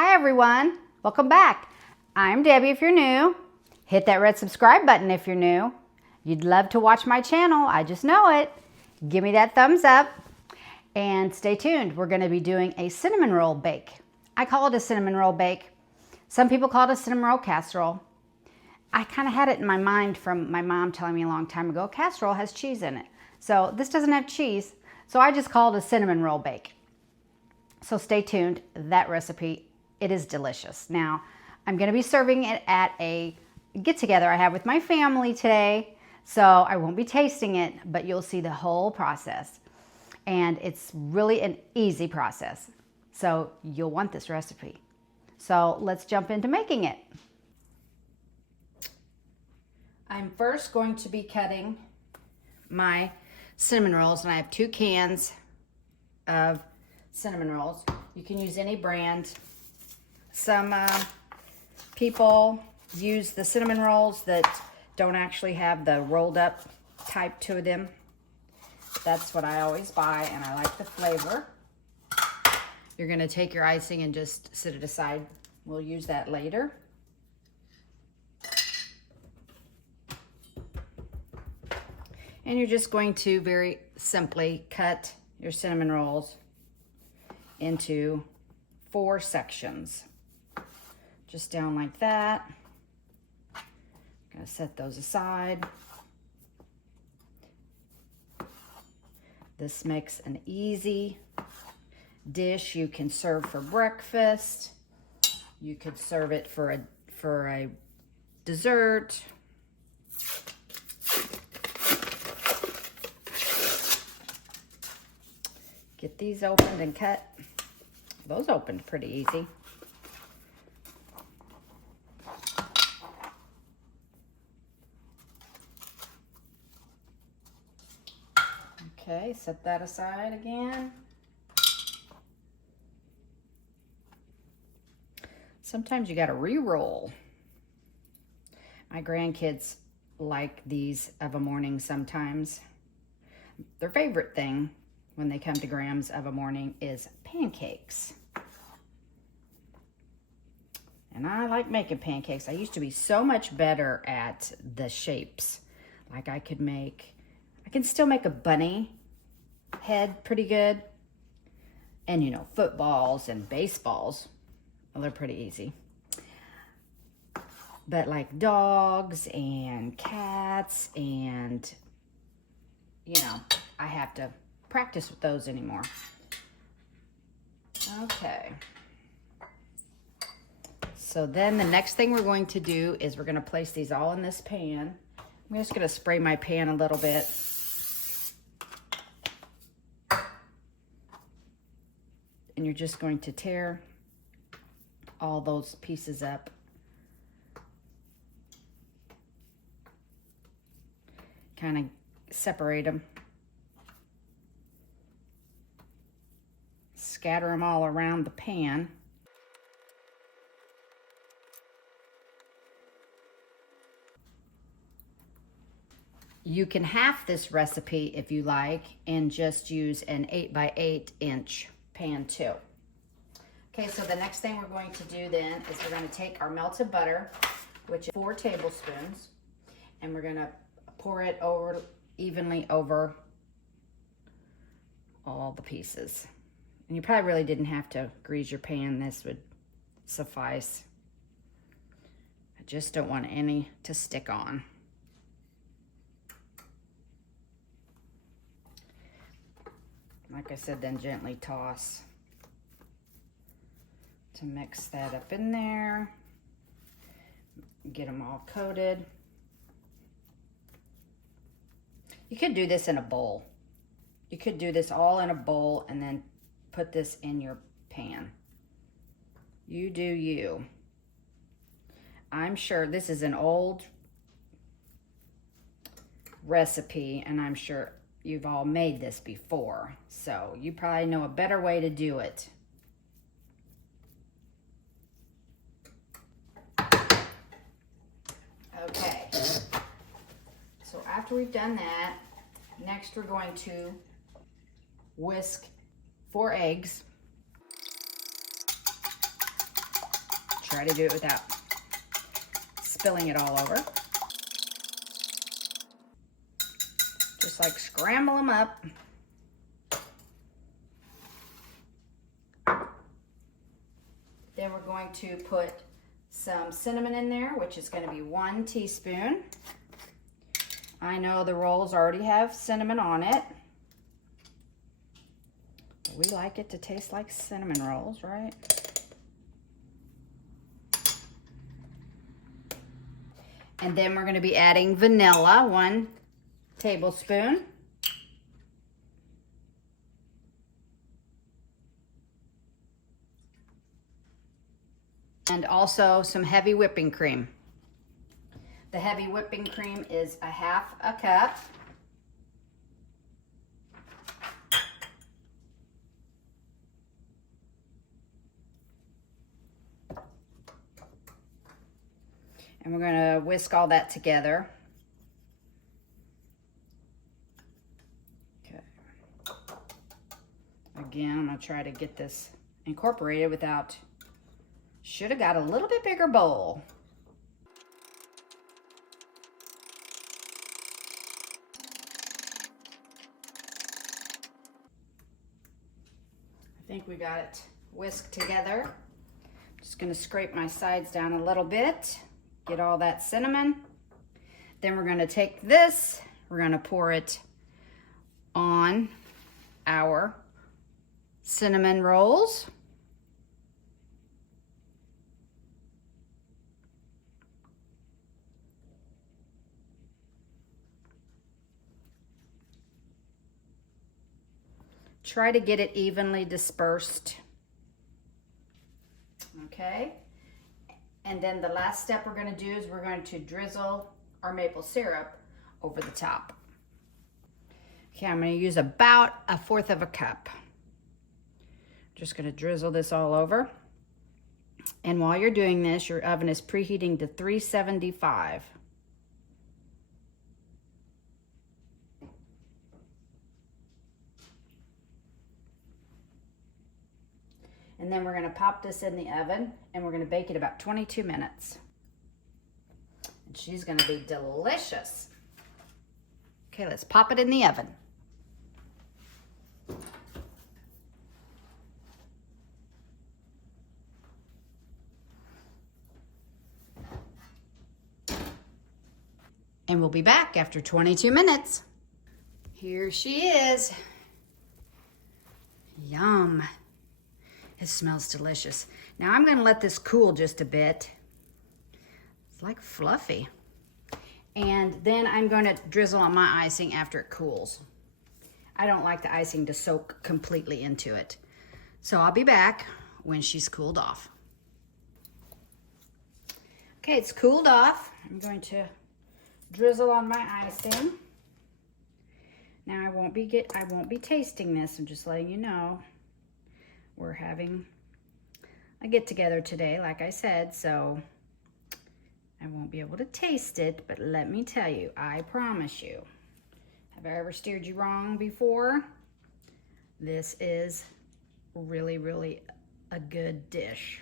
Hi everyone, welcome back. I'm Debbie if you're new. Hit that red subscribe button if you're new. You'd love to watch my channel, I just know it. Give me that thumbs up and stay tuned. We're going to be doing a cinnamon roll bake. I call it a cinnamon roll bake. Some people call it a cinnamon roll casserole. I kind of had it in my mind from my mom telling me a long time ago, casserole has cheese in it. So this doesn't have cheese, so I just call it a cinnamon roll bake. So stay tuned, that recipe, it is delicious. Now, I'm gonna be serving it at a get-together I have with my family today, so I won't be tasting it, but you'll see the whole process. And it's really an easy process, so you'll want this recipe. So let's jump into making it. I'm first going to be cutting my cinnamon rolls, and I have 2 cans of cinnamon rolls. You can use any brand. Some people use the cinnamon rolls that don't actually have the rolled up type to them. That's what I always buy, and I like the flavor. You're gonna take your icing and just set it aside. We'll use that later. And you're just going to very simply cut your cinnamon rolls into 4 sections. Just down like that. I'm gonna set those aside. This makes an easy dish you can serve for breakfast. You could serve it for a dessert. Get these opened and cut. Those opened pretty easy. Okay, set that aside again. Sometimes you gotta re-roll. My grandkids like these of a morning sometimes. Their favorite thing when they come to Graham's of a morning is pancakes. And I like making pancakes. I used to be so much better at the shapes. Like I can still make a bunny head pretty good. And you know, footballs and baseballs, well, they're pretty easy. But like dogs and cats and, you know, I have to practice with those anymore. Okay. So then the next thing we're going to do is we're going to place these all in this pan. I'm just going to spray my pan a little bit. And you're just going to tear all those pieces up. Kind of separate them. Scatter them all around the pan. You can half this recipe if you like and just use an 8x8 inch pan too. Okay, so the next thing we're going to do then is we're going to take our melted butter, which is 4 tablespoons, and we're going to pour it evenly over all the pieces. And you probably really didn't have to grease your pan. This would suffice. I just don't want any to stick on. Like I said, then gently toss to mix that up in there. Get them all coated. You could do this in a bowl. You could do this all in a bowl and then put this in your pan. You do you. I'm sure this is an old recipe, and I'm sure you've all made this before, so you probably know a better way to do it. Okay, so after we've done that, next we're going to whisk 4 eggs. Try to do it without spilling it all over. Just like scramble them up. Then we're going to put some cinnamon in there, which is going to be 1 teaspoon. I know the rolls already have cinnamon on it. We like it to taste like cinnamon rolls, right? And then we're going to be adding vanilla, 1 tablespoon. And also some heavy whipping cream. The heavy whipping cream is 1/2 cup. And we're going to whisk all that together. Okay. Again, I'm going to try to get this incorporated without, should have got a little bit bigger bowl. I think we got it whisked together. Just going to scrape my sides down a little bit. Get all that cinnamon. Then we're going to take this, we're going to pour it on our cinnamon rolls. Try to get it evenly dispersed. Okay. And then the last step we're going to do is we're going to drizzle our maple syrup over the top. Okay, I'm going to use about 1/4 cup. Just going to drizzle this all over. And while you're doing this, your oven is preheating to 375. And then we're going to pop this in the oven and we're going to bake it about 22 minutes. And she's going to be delicious. Okay, let's pop it in the oven. And we'll be back after 22 minutes. Here she is. Yum. It smells delicious. Now I'm going to let this cool just a bit. It's like fluffy. And then I'm going to drizzle on my icing after it cools. I don't like the icing to soak completely into it. So I'll be back when she's cooled off. Okay, it's cooled off. I'm going to drizzle on my icing. Now I won't be tasting this. I'm just letting you know. We're having a get-together today, like I said, so I won't be able to taste it, but let me tell you, I promise you, have I ever steered you wrong before? This is really, really a good dish.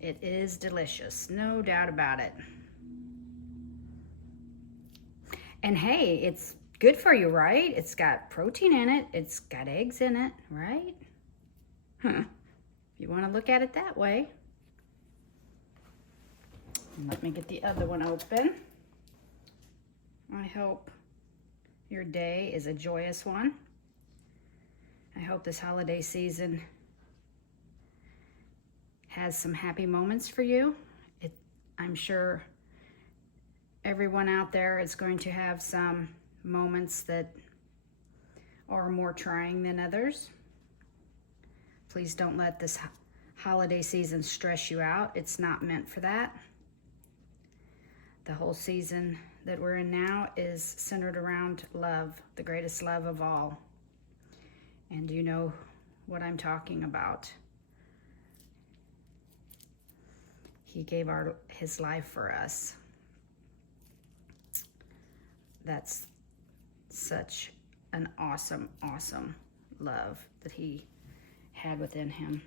It is delicious, no doubt about it. And hey, it's good for you, right? It's got protein in it, it's got eggs in it, right? Huh. If you want to look at it that way. And let me get the other one open. I hope your day is a joyous one. I hope this holiday season has some happy moments for you. I'm sure everyone out there is going to have some moments that are more trying than others. Please don't let this holiday season stress you out. It's not meant for that. The whole season that we're in now is centered around love, the greatest love of all. And you know what I'm talking about. He gave his life for us. That's such an awesome, awesome love that he had within him.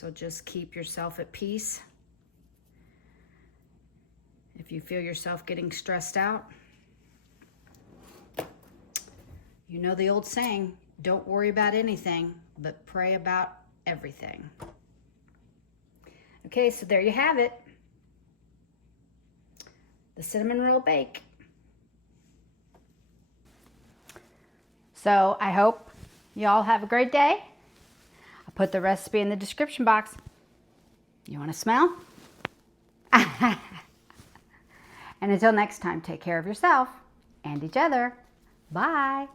So just keep yourself at peace. If you feel yourself getting stressed out, you know the old saying, don't worry about anything, but pray about everything. Okay, so there you have it. The cinnamon roll bake. So I hope you all have a great day. I'll put the recipe in the description box. You want to smell? And until next time, take care of yourself and each other. Bye.